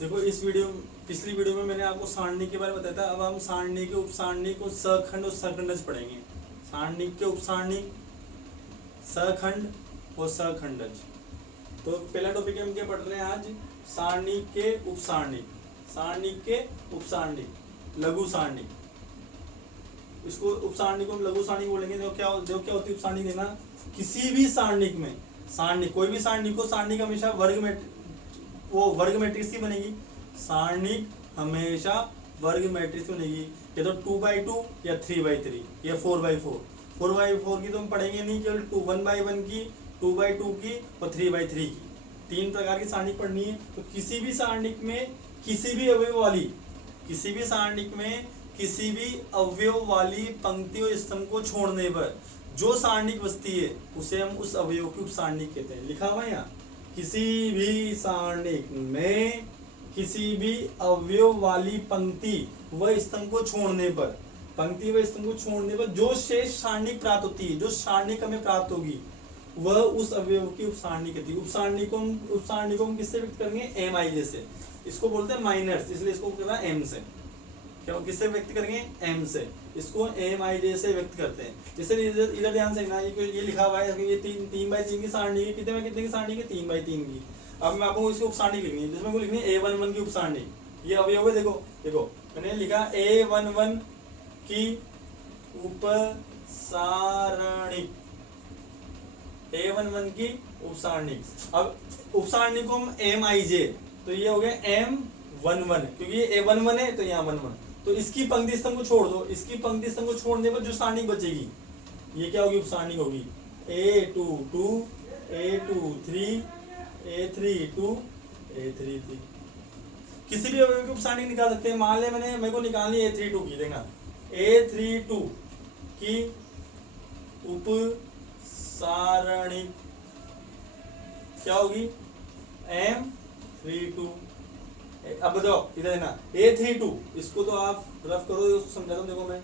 देखो इस वीडियो, पिछली वीडियो में मैंने आपको सारणिक के बारे में बताया था। अब हम सारणिक के उपसारणिक और सखंड और सखंडज पढ़ेंगे। सारणिक के उपसारणिक, सखंड और सखंडज। तो पहला टॉपिक हम क्या पढ़ रहे हैं आज? सारणिक के उपसारणिक। सारणिक के उपसारणिक, लघु सारणिक। इसको उपसारणिक को हम लघु सारणिक बोलेंगे। देखो क्या होती है उपसारणिक देना? किसी भी सारणिक में, सारणिक कोई भी सारणिक को, सारणिक हमेशा वर्ग में, वो वर्ग मैट्रिक्स की बनेगी। सारणिक हमेशा वर्ग मैट्रिक्स बनेगी, या तो 2x2 या 3x3 या 4x4। 4x4 की तो हम पढ़ेंगे नहीं, केवल 1x1 की, 2x2 की और 3x3 की। 3 प्रकार की सारणिक पढ़नी है। तो किसी भी सारणिक में किसी भी अवयव वाली, किसी भी सारणिक में किसी भी अवयव वाली पंक्ति और स्तंभ को छोड़ने पर जो सारणिक बचती है उसे हम उस अवयव की उपसारणिक कहते हैं। लिखा हुआ है यहाँ, किसी भी सारणिक में किसी भी अवयव वाली पंक्ति व स्तंभ को छोड़ने पर, पंक्ति व स्तंभ को छोड़ने पर जो शेष सारणिक प्राप्त होती है, जो सारणिक हमें प्राप्त होगी, वह उस अवयव की उपसारणिक कहती है। उपसारणिक को हम किससे व्यक्त करेंगे? एम आई जे से। इसको बोलते हैं माइनर्स, इसलिए इसको कहते हैं एम से। क्या किससे व्यक्त करेंगे? एम से। इसको एम आई जे से व्यक्त करते हैं। जैसे इधर ध्यान से ना, ये लिखा हुआ है, ये 3x3 की सारणी है। कितने की सारणी है? 3x3 की। अब मैं आपको इसकी उपसारणी लिखनी है, जिसमें को लिखनी है A11 की उपसारणी। ये अवयव है, देखो देखो मैंने लिखा A11 की उपसारणी, A11 की उपसारणी। अब उपसारणी को हम एम आई जे, तो ये हो गया M11, क्योंकि ये A11 है तो यहाँ 11। तो इसकी पंक्ति स्तंभ को छोड़ दो, इसकी पंक्ति स्तंभ को छोड़ने पर जो सारणिक बचेगी, ये क्या होगी? उपसारणिक होगी। A22, A23, A32, A33। किसी भी अवयव की उपसारणिक निकाल सकते हैं। मान ले मेरे को निकालनी है A32 की, देखना A32 की उपसारणिक क्या होगी? M32। अब बताओ इधर है ना A32, इसको तो आप रफ करो, उसको समझाता हूं। देखो मैं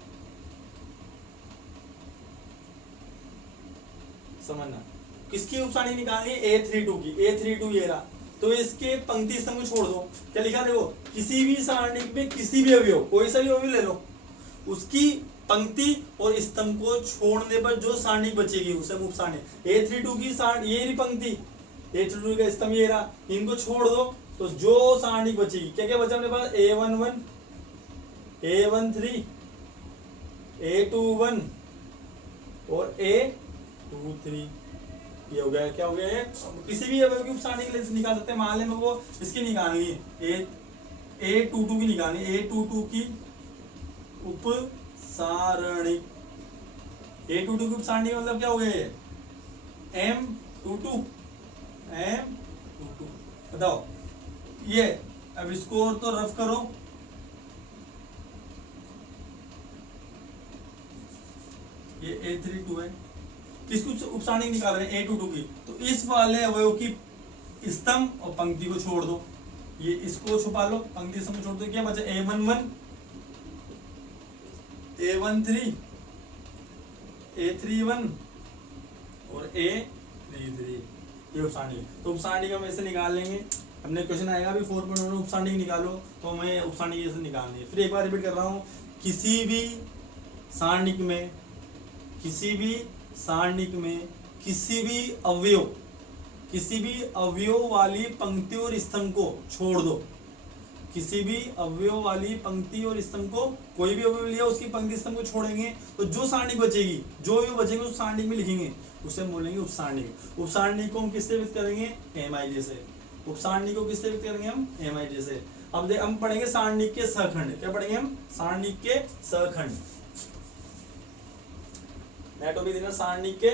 समझना, किसकी उपसारणी निकालनी है? A32 की। A32 ये रहा, तो इसके पंक्ति स्तंभ को छोड़ दो। क्या लिखा? देखो, किसी भी सारणिक में किसी भी अवयव, कोई सा भी अवयव ले लो, उसकी पंक्ति और स्तंभ को छोड़ने पर जो सारणिक बचेगी उसे हम उपसारणी। A32 की सारणी, ये रही पंक्ति, A32 का स्तंभ ये रहा, इनको छोड़ दो तो जो सारणिक बचेगी, क्या क्या बचा अपने पास? A11, A13, A21 और A23। ये हो गया। क्या हो गया? किसी भी अवयव की उपसारणी के लिए निकाल सकते हैं। मान लें मेरे को इसकी निकालनी है, A22 की निकालनी है। A22 की उपसारणी, A22 की उपसारणी का मतलब क्या हो गया? M22, M22। बताओ ये। अब इसको तो रफ करो, ये A32 है। किसकी उपसारणी निकाल रहे हैं? A22 की। तो इस वाले अवयव की स्तंभ और पंक्ति को छोड़ दो, ये इसको छुपा लो, पंक्ति स्तंभ छोड़ दो। क्या बचा? A11, A13, A31 और A33। ये उपसारणी। तो उपसारणी का हम ऐसे निकाल लेंगे। हमने क्वेश्चन आएगा भी 4.1 उपसारणी निकालो, तो हमें उपसारणी ऐसे निकालनी है। फिर एक बार रिपीट कर रहा हूं, किसी भी सारणिक में, किसी भी सारणिक में किसी भी अवयव वाली पंक्ति और स्तंभ को छोड़ दो। किसी भी अवयव वाली पंक्ति और स्तंभ को, कोई भी अवयव लिया उसकी पंक्ति स्तंभ को छोड़ेंगे तो जो सारणिक बचेगी, जो अवयव बचेंगे उस सारणिक में लिखेंगे, उसे हम बोलेंगे उपसारणिक। उपसारणिक को हम किससे व्यक्त करेंगे? एम आई जे से। उपसारणिक को किससे व्यक्त करेंगे? हम एम आई जे से। अब हम पढ़ेंगे सारणिक के सहखंड। क्या पढ़ेंगे हम? सारणिक के सहखंड। नेटो भी देना, सारणिक के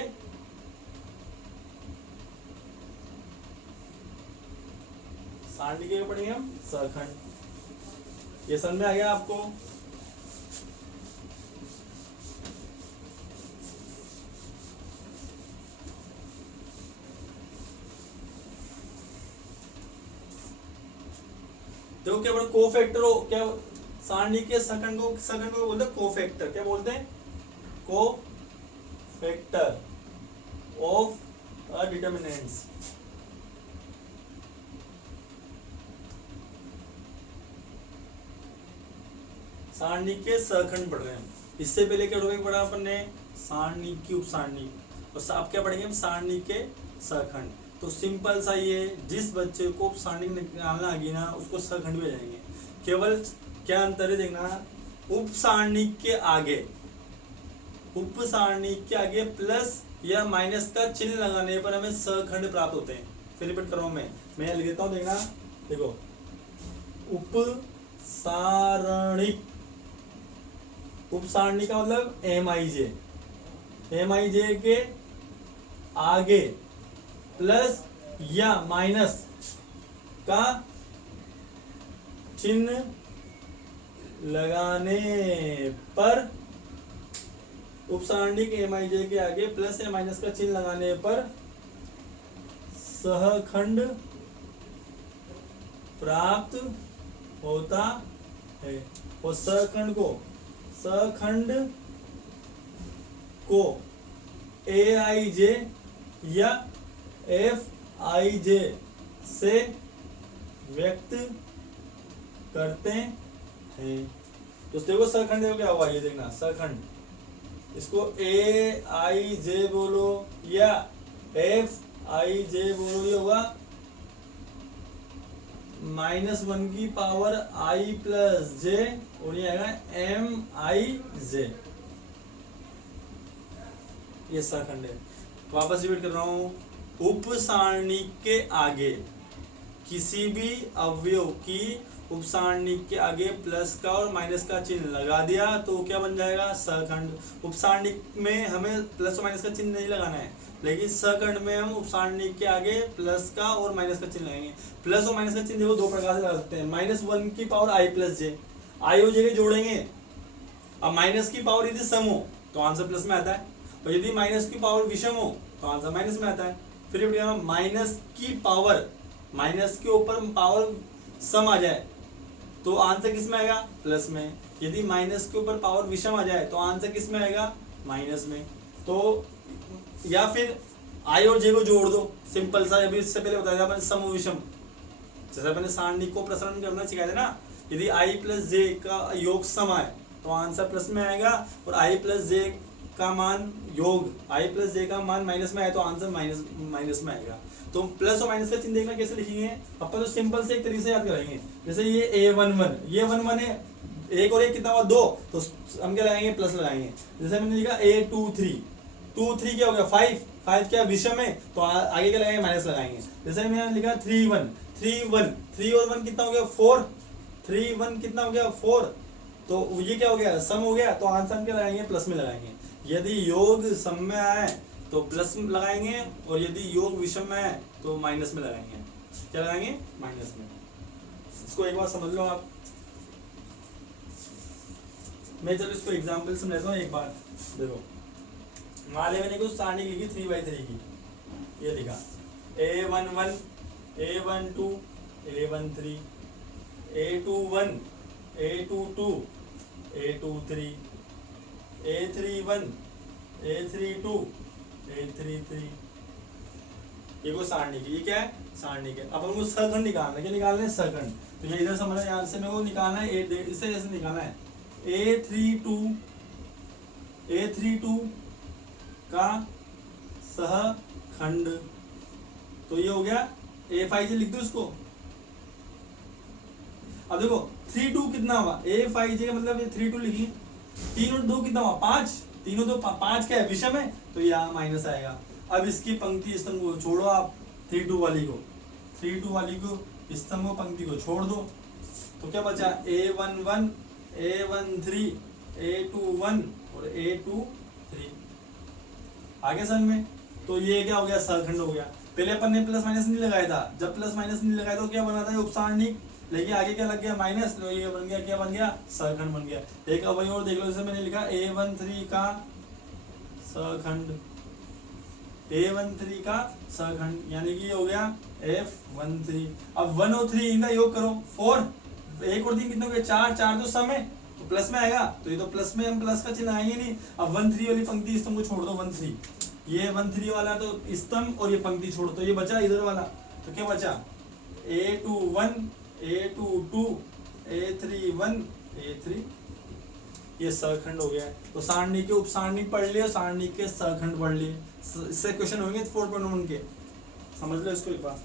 पढ़ेंगे हम सहखंड। ये समझ में आ गया आपको? देखो क्या बोलते? कोफैक्टर हो क्या? सारणी के सहखंड को बोलते हैं कोफैक्टर। क्या बोलते हैं? Cofactor of determinants. सारणी के सहखंड पढ़ रहे हैं। इससे पहले क्या टॉपिक पढ़ा अपन ने, सारणी की उपसारणी, और अब क्या पढ़ेंगे हम, सारणी के सहखंड। तो सिंपल सा ये, जिस बच्चे को उपसारणी निकालना आ गई ना उसको सहखंड में जाएंगे। केवल क्या अंतर है देखना, उपसारणी के आगे, उपसारणी के आगे प्लस या माइनस का चिन्ह लगाने पर हमें सहखंड प्राप्त होते हैं। फिर रिपीट कर रहा हूं मैं लिख देता हूं, देखना, देखो, उपसारणिक, उपसारणी का मतलब MIJ, MIJ के आगे प्लस या माइनस का चिन्ह लगाने पर, उपसारणिक MIJ के आगे प्लस या माइनस का चिन्ह लगाने पर सहखंड प्राप्त होता है। और सहखंड को AIJ या FIJ से व्यक्त करते हैं। तो देखो सहखंड देखो क्या हुआ, ये देखना सहखंड, इसको AIJ बोलो या FIJ बोलो, ये होगा -1 की पावर I प्लस J, और ये आएगा MIJ, ये सहखंड है। वापस रिपीट कर रहा हूं, उपसारणी के आगे किसी भी अवयव की उपसारणी के आगे प्लस का और माइनस का चिन्ह लगा दिया तो क्या बन जाएगा, सहखंड। उपसारणी में हमें प्लस और माइनस का चिन्ह नहीं लगाना है, लेकिन सहखंड में हम उपसारणी के आगे प्लस का और माइनस का चिन्ह लगाएंगे। प्लस और माइनस का चिन्ह देखो दो प्रकार से लगा सकते हैं, -1 की power I plus J, I और J के जोड़ेंगे। अब माइनस की पावर यदि सम हो तो आंसर प्लस में आता है, और यदि माइनस की पावर विषम हो तो आंसर माइनस में आता है। फिर माइनस की पावर, माइनस के ऊपर पावर सम आ जाए तो आंसर किस में आएगा, प्लस में। यदि माइनस के ऊपर पावर विषम आ जाए तो आंसर किस में आएगा, माइनस में। तो या फिर I और J को जोड़ दो, सिंपल सा, अभी इससे पहले बताया था सम विषम, जैसे मैंने सारणी को प्रसारण करना सिखाया था ना, यदि I प्लस J का योग सम आए तो आंसर प्लस में आएगा, और I प्लस J का मान योग, I प्लस J का मान माइनस में आए तो आंसर माइनस में आएगा। तो प्लस और माइनस का चिन्ह देखना कैसे लिखेंगे, अपन तो सिंपल से एक तरीके से याद कराएंगे। जैसे ये A11, ये 1 है, एक और एक कितना हुआ 2, तो हम क्या लगाएंगे, प्लस लगाएंगे। जैसे मैंने लिखा A23, 2 3 क्या हो गया 5 क्या विषम है, तो आगे क्या लगाएंगे, माइनस लगाएंगे। जैसे मैंने लिखा 3 और 1 कितना हो गया 4, 3 1 कितना हो गया 4, तो ये क्या हो गया, सम हो गया, तो आंसर हम क्या लगाएंगे, प्लस में लगाएंगे। यदि योग सम में आए तो प्लस में लगाएंगे, और यदि योग विषम में आए तो माइनस में लगाएंगे। क्या लगाएंगे, माइनस में। इसको एक बार समझ लो आप, मैं चलो इसको एग्जाम्पल समझाता हूँ एक बार। देखो, मान लिया मैंने कुछ सारणी लिखी 3×3 की, ये लिखा A11, A12, A13, A21, A22, A23, A31, A32, A33, ये को सारणी की, ये क्या है, सारणी के। अब हमको सहखंड निकालना है, क्या निकालना है, सहखंड। तो ये इधर समझना, यहाँ से मेरे को निकालना है, इसे ऐसे निकालना है, A32 का सहखंड, तो ये हो गया A5J, लिख दो इसको। अब देखो 3 2 कितना हुआ, A5J का मतलब ये 3 2 लिखिए, 3 और 2 कितना हुआ 5, 3 और 2 5 क्या है, विषम है, तो यहाँ माइनस आएगा। अब इसकी पंक्ति स्तंभ को छोड़ो आप, 3 2 वाली को स्तंभ पंक्ति को छोड़ दो, तो क्या बचा, A11, A13, A21 और A23, आगे समझ में। तो ये क्या हो गया, सहखंड हो गया। पहले अपन ने प्लस माइनस नहीं लगाया था, जब प्लस माइनस नहीं लगाया तो क्या बना था, उपसारणिक, लेकिन आगे क्या लग गया, माइनस, तो ये बन गया, क्या बन गया, सहखंड बन गया। एक अब वही और देख लो, जैसे मैंने लिखा A13 का सहखंड, A13 का सहखंड, यानी कि ये हो गया F13। अब 1 और 3 इनका योग करो, 4, 1 और 3 कितना हो गया 4, 4 तो सम है तो प्लस में आएगा, तो ये तो प्लस में, हम प्लस का चिन्ह आएंगे नहीं। अब 1 3 वाली पंक्ति स्तंभ को छोड़ दो, 1 3, ये 1 3 वाला तो स्तंभ और ये पंक्ति छोड़, तो ये बचा इधर वाला, तो क्या बचा, A21, A22, A31, A33, ये सखंड हो गया है। तो सारणी के उपसारणिक पढ़ लिए और सारणी के सखंड पढ़ लिए। इससे क्वेश्चन होंगे 4.1 के, समझ लो इसको एक बार।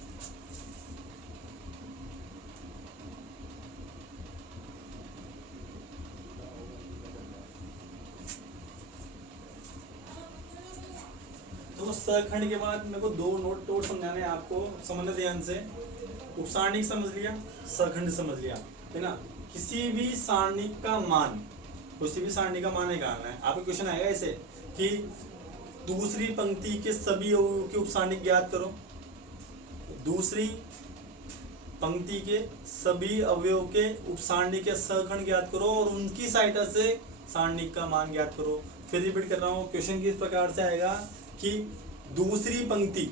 तो सखंड के बाद मेरे को दो नोट तो समझाने हैं आपको, समझना ध्यान से। उपसारणिक समझ लिया, सखंड समझ लिया, है ना। किसी भी सारणिक का मान, किसी भी सारणी का मान निकालना है। आपको क्वेश्चन आएगा ऐसे कि दूसरी पंक्ति के सभी अवयवों के उपसारणिक ज्ञात करो। दूसरी पंक्ति के सभी अवयवों के उपसारणिक या सखंड ज्ञात करो और उनकी सहायता से सारणिक का मान ज्ञात करो। फिर रिपीट कर रहा हूँ, क्वेश्चन किस प्रकार से आएगा कि दूसरी पंक्ति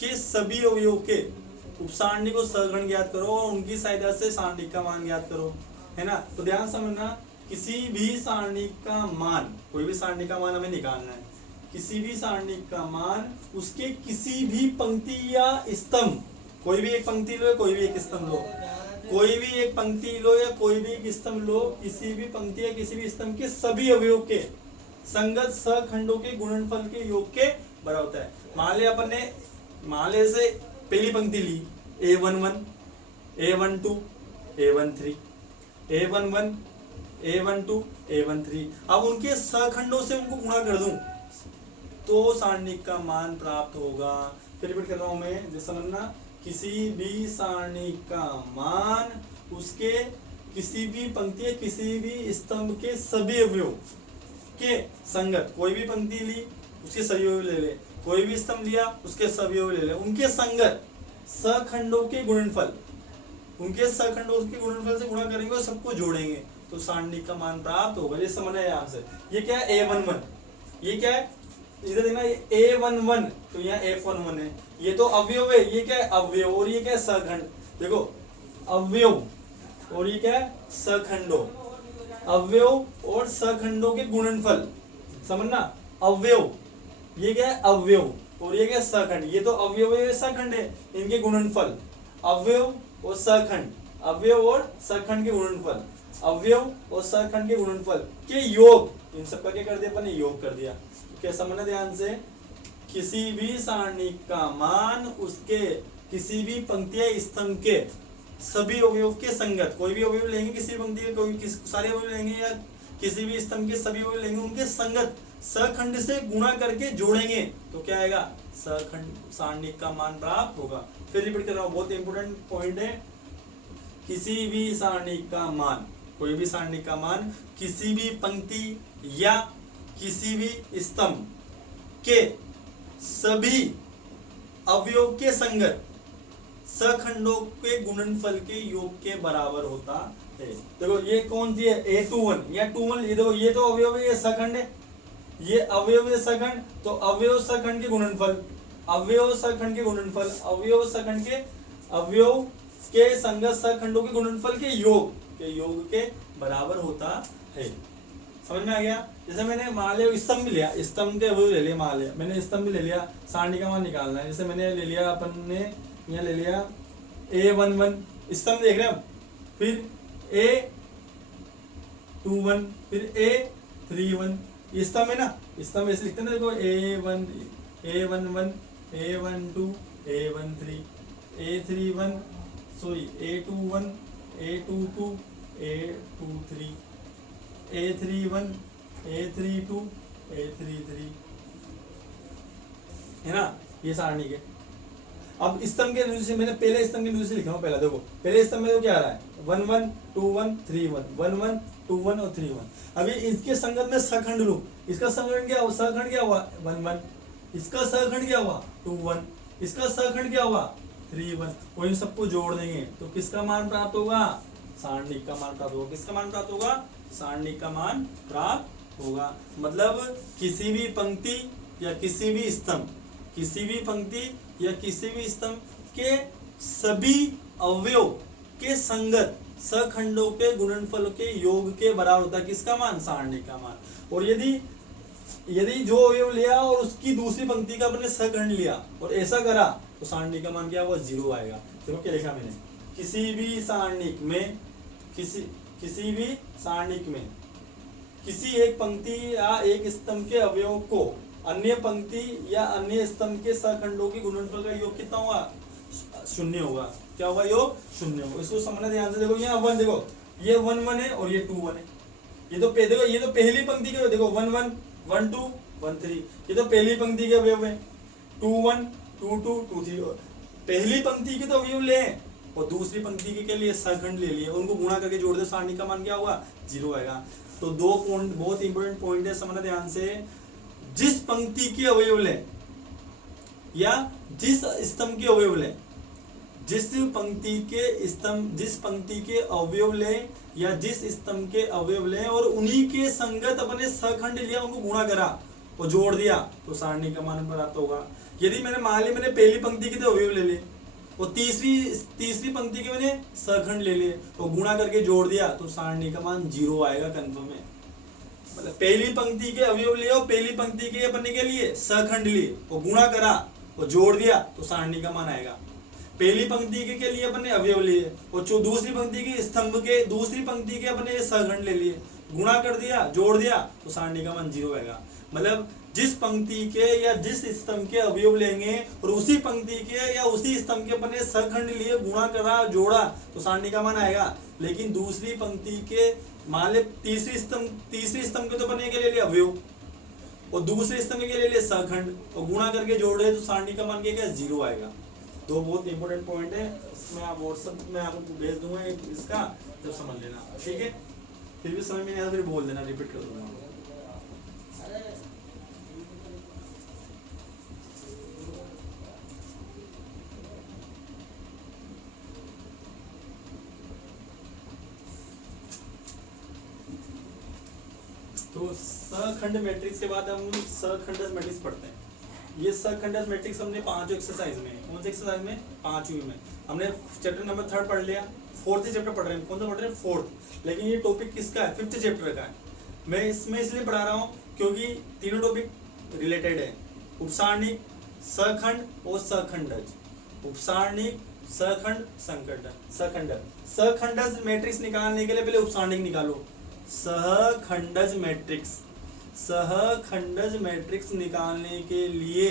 के सभी अवयवों के उपसारणिक और सखंड ज्ञात करो और उनकी सहायता से सारणिक का मान ज्ञात करो, है ना। तो ध्यान समझना, किसी भी सारणिक का मान, कोई भी सारणिक का मान हमें निकालना है। किसी भी सारणिक का मान उसके किसी भी पंक्ति या स्तंभ, कोई भी एक पंक्ति लो, कोई भी एक स्तंभ लो, कोई भी एक पंक्ति लो या कोई भी एक स्तंभ लो, किसी भी पंक्ति या किसी भी स्तंभ के सभी अवयवों के संगत सखंडों के गुणनफल के योग के बराबर होता है। मान लिया अपन ने, मान ले से पहली पंक्ति ली A11, A12, A13, A11, A12, A13। अब उनके सखंडों से उनको गुणा कर दूं तो सारणिक का मान प्राप्त होगा। फिर रिपीट कर रहा हूं मैं, जैसे समझना, किसी भी सारणिक का मान उसके किसी भी पंक्ति किसी भी स्तंभ के सभी अवयवों के संगत, कोई भी पंक्ति ली उसके सभी अवयव ले ले, कोई भी स्तंभ लिया उसके सभी अवयव ले ले, उनके संगत सखंडों के गुणनफल, उनके सखंडों के गुणनफल से गुणा करेंगे और सबको जोड़ेंगे तो सारणिक का मान प्राप्त होगा। ये समझना है यहाँ से। ये क्या है A11, ये क्या है, इधर देखना, ये A11 तो यहाँ F11 है। ये तो अवयव है, ये क्या है अवयव, और ये क्या है सखंड। देखो अवयव और ये क्या है सखंडों, अवयव और सखंडों के गुणनफल, समझना। अवयव ये क्या है अवयव और ये क्या है सखंड, ये तो अवयव है सखंड है, इनके गुणनफल अवयव और सखंड, अवयव और सखंड के गुणनफल, अवयव और सखंड के गुणनफल के योग, इन सबका क्या कर दिया अपन ने, योग कर दिया। क्या समझना ध्यान से, किसी भी सारणिक का मान उसके किसी भी पंक्ति या स्तंभ के सभी अवयव के संगत, कोई भी अवयव लेंगे किसी पंक्ति के, कोई सारे अवयव लेंगे या किसी भी स्तंभ के सभी अवयव लेंगे, उनके संगत सखंड से गुणा करके जोड़ेंगे तो क्या आएगा, सखंड सारणिक का मान प्राप्त होगा। फिर रिपीट कर रहा हूं, बहुत इंपोर्टेंट पॉइंट है। किसी भी सारणिक का मान, कोई भी सारणिक का मान किसी भी पंक्ति या किसी भी स्तंभ के सभी अवयव के संगत सखंडों के गुणनफल के योग के बराबर होता है। देखो ये कौन सी है, A21 या 21, ये देखो ये तो अवयव है, ये सखंड है, ये अवयव है सखंड, तो अवयव सखंड के गुणनफल, अवयव सखंड के गुणनफल, अवयव सखंड के अवयव के संगत सखंडों के गुणनफल के योग के बराबर होता है। समझ में आ गया। जैसे मैंने मान लिया स्तंभ लिया, स्तंभ के अवयव ले लिया, मान लिया मैंने स्तंभ ले लिया, सारणी का मान निकालना है। जैसे मैंने ले लिया, अपन ने यहाँ ले लिया A11 स्तंभ देख रहे हैं, फिर A21, फिर A31, ये स्तंभ है ना, स्तंभ ऐसे लिखते हैं ना, देखो A1, A11, A12, A13, A31, sorry A21, A22, A23, A31, A32, A33, है ना, ये सारणी के। अब स्तंभ के अनुसार से मैंने पहले स्तंभ के अनुसार से लिखा हूं, पहला देखो पहले स्तंभ में तो क्या आ रहा है 11, 21, 31, 11, 21 और 31। अभी इसके संगत में सखंड लूं, इसका सखंड क्या हुआ, सखंड क्या हुआ 11, इसका सखंड क्या हुआ 21, इसका सखंड क्या हुआ 31, और इन सबको जोड़ देंगे तो किसका मान प्राप्त होगा, सारणिक का मान प्राप्त होगा। किसका मान प्राप्त होगा, सारणिक का मान प्राप्त होगा। मतलब किसी भी पंक्ति या किसी भी स्तंभ, किसी भी पंक्ति या किसी भी स्तंभ के सभी अवयव के संगत सखंडों के गुणनफल के योग के बराबर होता है किसका मान, सारणिक का मान। और यदि जो अवयव लिया और उसकी दूसरी पंक्ति का अपने सखंड लिया और ऐसा करा तो सारणिक का मान क्या होगा, 0 आएगा। देखो क्या लिखा मैंने, किसी भी सारणिक में किसी एक पंक्ति या एक स्तंभ के अवयवों को अन्य पंक्ति या अन्य स्तंभ के सखंडों के गुणनफल का योग कितना होगा? शून्य होगा। क्या होगा? योग शून्य होगा। इसको समझना ध्यान से। देखो यहाँ 1 देखो, ये 1 1 है और ये 2 1 है। ये तो देखो, ये तो पहली पंक्ति के देखो 1 1 1 2 1 3, ये तो पहली पंक्ति के अवयव है। 2 1 2 2 2 3, पहली पंक्ति के तो अवयव ले और दूसरी पंक्ति के लिए सखंड ले लिए, उनको गुणा करके जोड़ दे, सारणी का मान क्या होगा? 0 आएगा। तो 2 पॉइंट बहुत इंपॉर्टेंट पॉइंट है, समझना ध्यान से। जिस पंक्ति के अवयव ले या जिस स्तंभ के अवयव ले, जिस पंक्ति के अवयव ले या जिस स्तंभ के अवयव ले और उन्हीं के संगत अपने सखंड लिया, उनको गुणा करा और जोड़ दिया तो सारणी का मान प्राप्त होगा। यदि मैंने मान ली मैंने पहली पंक्ति के तो अवयव ले लिए और तीसरी पंक्ति के मैंने सखंड ले लिए तो गुणा करके जोड़ दिया तो सारणी का मान 0 आएगा कंफर्म है। मतलब पहली पंक्ति के अवयव लिए और पहली पंक्ति के बनने के लिए सखंड लिए और गुणा करा और जोड़ दिया तो सारणी का मान आएगा। पहली पंक्ति के लिए अपने अवयव लिए और जो दूसरी पंक्ति के स्तंभ के दूसरी पंक्ति के अपने सखंड ले लिए, गुणा कर दिया, जोड़ दिया तो सारणी का मान 0 आएगा। मतलब जिस पंक्ति के या जिस स्तंभ के अवयव लेंगे और उसी पंक्ति के या उसी स्तंभ के अपने सखंड लिए, गुणा करा, जोड़ा तो सारणी का मान आएगा। लेकिन दूसरी पंक्ति के मान ले तीसरी स्तंभ के तो बने के ले लिया अवयव और दूसरे स्तंभ के ले लिया सखंड और गुणा करके जोड़े तो सारणी का मान क्या 0 आएगा। दो बहुत इंपॉर्टेंट पॉइंट है, इसमें आप व्हाट्सएप में आपको भेज दूंगा एक इसका, जब समझ लेना, ठीक है। फिर भी समझ में नहीं आया फिर बोल देना, रिपीट कर दूंगा। तो सखंड मैट्रिक्स के बाद हम सखंडज मैट्रिक्स पढ़ते हैं। ये सखंडज मैट्रिक्स हमने 5 एक्सरसाइज में, कौन सी एक्सरसाइज में? 5वीं में हमने चैप्टर नंबर 3 पढ़ लिया। 4th चैप्टर पढ़ रहे हैं, कौन सा पढ़ रहे हैं? 4th। लेकिन ये टॉपिक किसका है? 5th चैप्टर का है। मैं इसमें इसलिए पढ़ा रहा हूँ क्योंकि तीनों टॉपिक रिलेटेड है, उपसारणिक, सखंड और सखंडज। उपसारणिक, सखंड, सखंडज। सखंडज मैट्रिक्स निकालने के लिए पहले उपसारणिक निकालो। सहखंडज मैट्रिक्स, सहखंडज मैट्रिक्स निकालने के लिए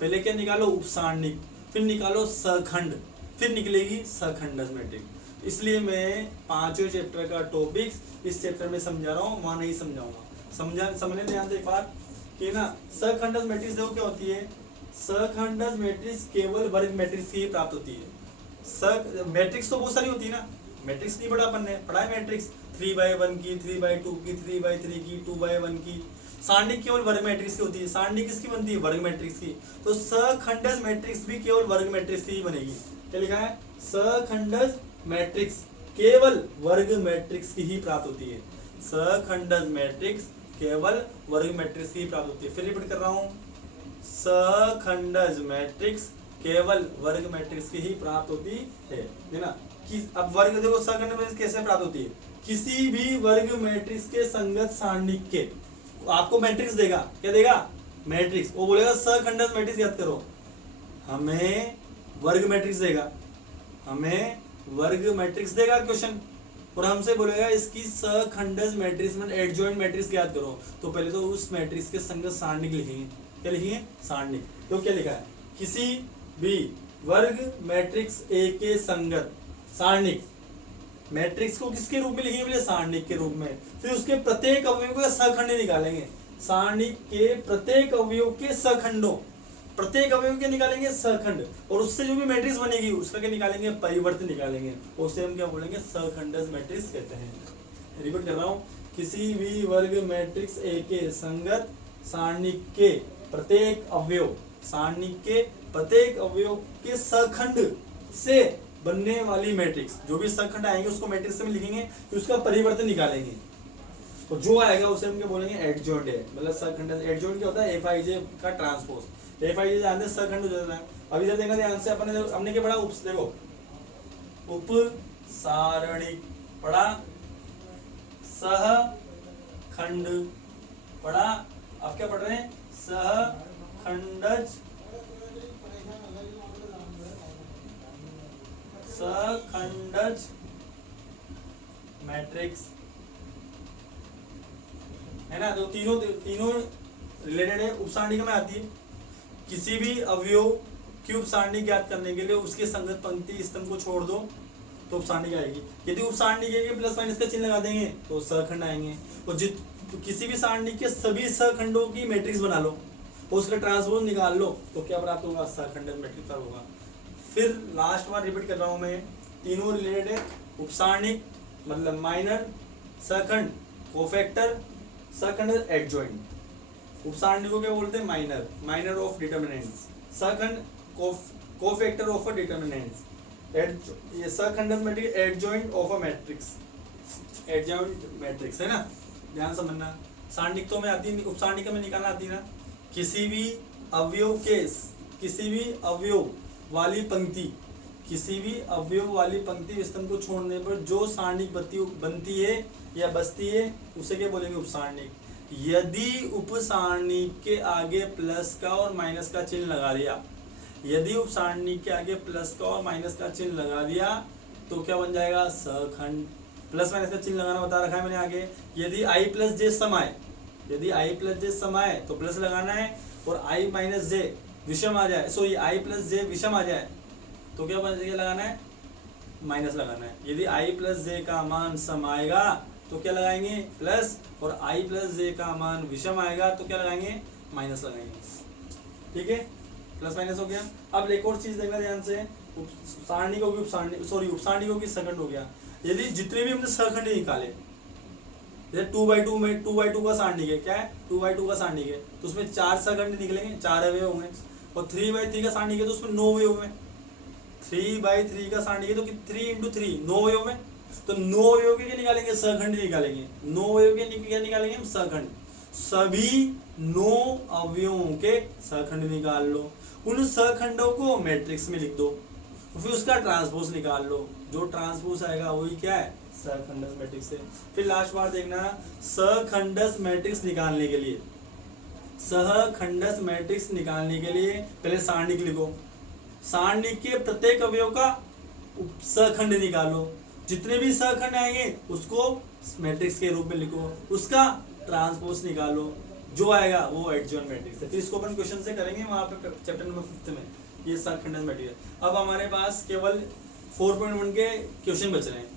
पहले क्या निकालो? उपसारणिक, फिर निकालो सखंड, फिर निकलेगी सखंडज मैट्रिक्स। इसलिए मैं 5वें चैप्टर का टॉपिक इस चैप्टर में समझा रहा हूँ, वहां नहीं समझाऊंगा। समझने ध्यान से एक बात कि ना सखंडज मैट्रिक्स देखो क्या होती है। सखंडज मैट्रिक्स केवल वर्ग मैट्रिक्स की प्राप्त होती है। मैट्रिक्स तो बहुत सारी होती है ना, मैट्रिक्स नहीं पढ़ा अपन ने, पढ़ा है मैट्रिक्स 3/1 की, 3/2 की, 3/3 की, 2/1 की। सारणिक केवल वर्ग मैट्रिक्स की होती है। सारणी किसकी बनती है? वर्ग मैट्रिक्स की। तो सखंडज मैट्रिक्स भी केवल वर्ग मैट्रिक्स की ही बनेगी। क्या लिखा है? सखंडज मैट्रिक्स केवल वर्ग मैट्रिक्स की ही प्राप्त होती है। सखंडज मैट्रिक्स केवल वर्ग मैट्रिक्स की ही प्राप्त होती है। फिर रिपीट कर रहा हूं, सखंडज मैट्रिक्स केवल वर्ग मैट्रिक्स की ही प्राप्त होती है ना। कि अब वर्ग देखो, सखंड मैट्रिक्स कैसे प्राप्त होती है? किसी भी वर्ग मैट्रिक्स के संगत सारणिक के आपको मैट्रिक्स देगा, क्या देगा? मैट्रिक्स। वो बोलेगा सखंडज मैट्रिक्स याद करो, हमें वर्ग मैट्रिक्स देगा, हमें वर्ग मैट्रिक्स देगा क्वेश्चन, और हमसे बोलेगा इसकी सखंडज मैट्रिक्स में एडजॉइंट मैट्रिक्स याद करो। तो पहले तो उस मैट्रिक्स के संगत सारणिक लिखेंगे। क्या लिखेंगे? सारणिक। तो क्या लिखा है? किसी भी वर्ग मैट्रिक्स ए के संगत सारणिक, मैट्रिक्स को किसके रूप में लिखेंगे? बोले सारणिक के रूप में। फिर उसके प्रत्येक अवयव का सखंड निकालेंगे। सारणिक के प्रत्येक अवयव के सखंडों, प्रत्येक अवयव के निकालेंगे सखंड, और उससे जो भी मैट्रिक्स बनेगी उसका क्या निकालेंगे? परिवर्त निकालेंगे। उसे हम क्या बोलेंगे? सखंडज मैट्रिक्स कहते हैं। रिपीट कर रहा हूं, किसी भी वर्ग मैट्रिक्स ए के संगत सारणिक के प्रत्येक अवयव, सारणिक के प्रत्येक अवयव के सखंड से बनने वाली मैट्रिक्स, जो भी सखंड आएंगे उसको मैट्रिक्स में लिखेंगे, फिर उसका परिवर्तन निकालेंगे, तो जो आएगा उसे हम क्या बोलेंगे? एडजॉइंट है। मतलब सखंड, एडजॉइंट क्या होता है? Fij का ट्रांसपोज। Fij जानते हैं सखंड हो जाता है। अभी जब देखा ध्यान से हमने क्या पढ़ा? देखो उप सारणिक पढ़ा, सहखंड पढ़ा, अब क्या पढ़ रहे हैं? सहखंडज, सखंडज मैट्रिक्स। है ना। तो तीनों तीनों रिलेटेड है। उपसारणिका में आती है किसी भी अवयव की उपसारणी ज्ञात करने के लिए उसके संगत पंक्ति स्तंभ को छोड़ दो तो उपसारणिका आएगी। यदि उपसारणिका के प्लस माइनस का चिन्ह लगा देंगे तो सहखंड आएंगे। और तो किसी भी सारणी के सभी सहखंडों की मैट्रिक्स बना लो और उसका ट्रांसपोज निकाल लो तो क्या प्राप्त होगा, सहखंड मैट्रिक्स प्राप्त होगा। फिर लास्ट बार रिपीट कर रहा हूं मैं, तीनों रिलेटेड है। उपसारणिक मतलब माइनर, सहखंड कोफैक्टर, सहखंड एडजॉइंट। उपसारणी को क्या बोलते हैं, माइनर, माइनर ऑफ डिटरमिनेंट्स। सहखंड कोफैक्टर ऑफ अ डिटरमिनेंट्स। ये सहखंडक matrix adjoint of a matrix, adjoint matrix है ना, ध्यान समझना। सारणिकों में आती है, उपसारणिका में निकालना आती है ना। किसी भी अवयव के, किसी भी अवयव वाली पंक्ति, किसी भी अवयव वाली पंक्ति स्तंभ को छोड़ने पर जो सारणिक बनती है या बसती है उसे क्या बोलेंगे, उपसारणिक। यदि उपसारणिक के आगे प्लस का और माइनस का चिन्ह लगा दिया, यदि उपसारणिक के आगे प्लस का और माइनस का चिन्ह लगा दिया तो क्या बन जाएगा, सहखंड। प्लस माइनस का चिन्ह लगाना बता रखा है मैंने आगे। यदि i प्लस जे सम आए, यदि i प्लस जे सम आए तो प्लस लगाना है, और i माइनस जे विषम आ जाए, सॉरी i प्लस जे विषम आ जाए तो क्या लगाना है, माइनस लगाना है। यदि i प्लस जे का मान सम आएगा तो क्या लगाएंगे, प्लस, और i प्लस जे का मान विषम आएगा तो क्या लगाएंगे, माइनस लगाएंगे। ठीक है, प्लस माइनस हो गया। अब एक और चीज देखना ध्यान से, सारणिकों की उपसारणिकों की सहखंड हो गया। यदि जितने भी हमने सहखंड निकाले, जैसे 2/2 में 2/2 का सारणिक है, क्या है 2/2 का सारणिक है तो उसमें 4 सहखंड निकलेंगे, 4 अवयव होंगे। और 3/3 का सारणिक है तो उसमें 9 अवयव होंगे। 3/3 का सारणिक है तो 3 × 3 9 अवयव में, तो 9 अवयव के निकालेंगे, सहखंड निकालेंगे। 9 अवयव के क्या निकालेंगे हम, सहखंड। सभी 9 अवयवों के सहखंड निकाल लो, उन सहखंडों को मैट्रिक्स में लिख दो, फिर उसका ट्रांसपोज निकाल लो। जो ट्रांसपोज आएगा वही क्या है, सहखंडस मैट्रिक्स है। फिर लास्ट बार देखना, सहखंडस मैट्रिक्स निकालने के लिए, सहखंडस मैट्रिक्स निकालने के लिए पहले सारणिक लिखो, सारणिक के प्रत्येक अवयव का सहखंड निकालो, जितने भी सहखंड आएंगे उसको मैट्रिक्स के रूप में लिखो, उसका ट्रांसपोज निकालो, जो आएगा वो एडजॉइंट मैट्रिक्स है। फिर इसको अपन क्वेश्चन से करेंगे वहां पे चैप्टर नंबर 5 में, ये सहखंडस मैट्रिक्स है। अब हमारे पास केवल 4.1 के क्वेश्चन बच रहे हैं।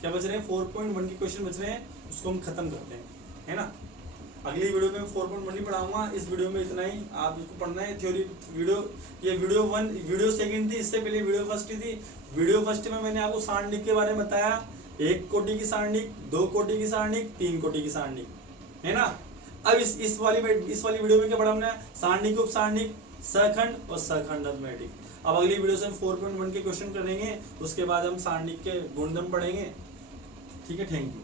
क्या बच रहे हैं, 4.1 के क्वेश्चन बच रहे हैं, उसको हम खत्म करते हैं, है ना। अगली वीडियो में 4.1 नहीं पढ़ाऊंगा, इस वीडियो में इतना ही। आप इसको पढ़ना है थ्योरी वीडियो, ये वीडियो 1, वीडियो 2 थी, इससे पहले वीडियो 1 थी। वीडियो 1 में मैंने आपको सारणिक के बारे में बताया, 1 कोटि की सारणिक, 2 कोटि की सारणिक, 3 कोटि की सारणिक, है ना। अब इस वाली वीडियो में क्या पढ़ा हमने, सारणिक, उपसारणिक, सहखंड और सहखंडस मैट्रिक्स। अब अगली वीडियो से हम 4.1 के क्वेश्चन करेंगे, उसके बाद हम सारणिक के गुणधर्म पढ़ेंगे। ठीक है, थैंक यू।